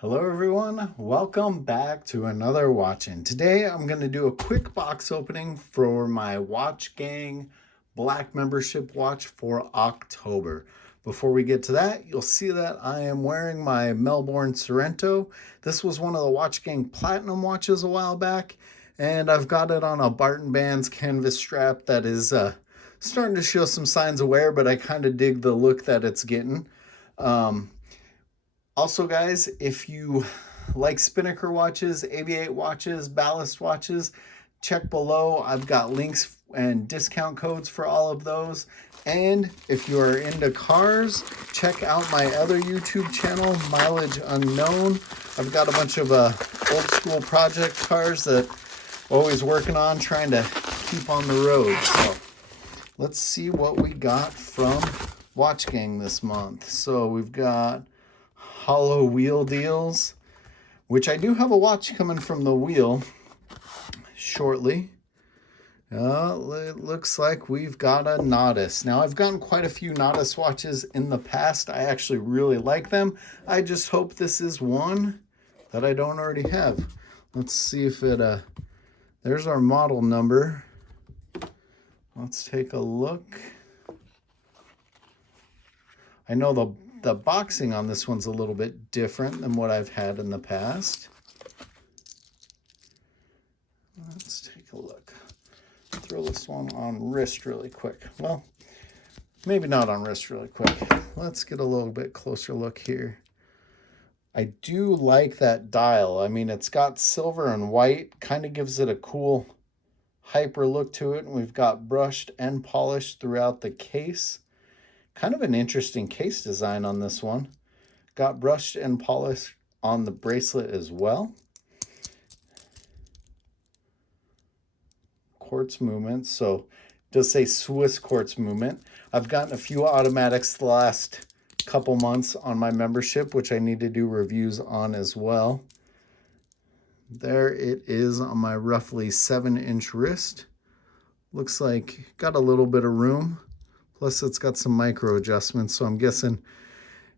Hello everyone, welcome back to another Watchin. Today I'm going to do a quick box opening for my watchgang black membership watch for October. Before we get to that, you'll see that I am wearing my Melbourne Sorrento. This was one of the watchgang platinum watches a while back, and I've got it on a Barton Bands canvas strap that is starting to show some signs of wear, but I kind of dig the look that it's getting. Also, guys, if you like Spinnaker watches, Aviate watches, ballast watches, check below. I've got links and discount codes for all of those. And if you are into cars, check out my other YouTube channel, Mileage Unknown. I've got a bunch of old school project cars that I'm always working on, trying to keep on the road. So let's see what we got from watchgang this month. So we've got hollow wheel deals, which I do have a watch coming from the wheel shortly. It looks like we've got a Nautis. Now, I've gotten quite a few Nautis watches in the past. I actually really like them. I just hope this is one that I don't already have. Let's see if it, there's our model number. Let's take a look. I know the boxing on this one's a little bit different than what I've had in the past. Let's take a look. Throw this one on wrist really quick. Well, maybe not on wrist really quick. Let's get a little bit closer look here. I do like that dial. I mean, it's got silver and white, kind of gives it a cool hyper look to it. And we've got brushed and polished throughout the case. Kind of an interesting case design on this one. Got brushed and polished on the bracelet as well. Quartz movement, so it does say Swiss quartz movement. I've gotten a few automatics the last couple months on my membership, which I need to do reviews on as well. There it is on my roughly 7-inch wrist. Looks like got a little bit of room. Plus it's got some micro adjustments, so I'm guessing,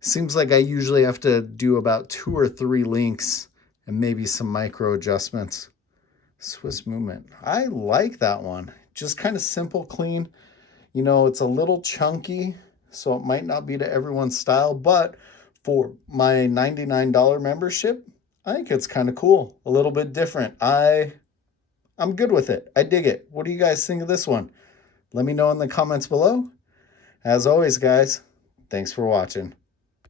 seems like I usually have to do about 2 or 3 links and maybe some micro adjustments. Swiss movement. I like that one. Just kind of simple, clean. You know, it's a little chunky, so it might not be to everyone's style, but for my $99 membership, I think it's kind of cool. A little bit different. I'm good with it. I dig it. What do you guys think of this one? Let me know in the comments below. As always, guys, thanks for watching.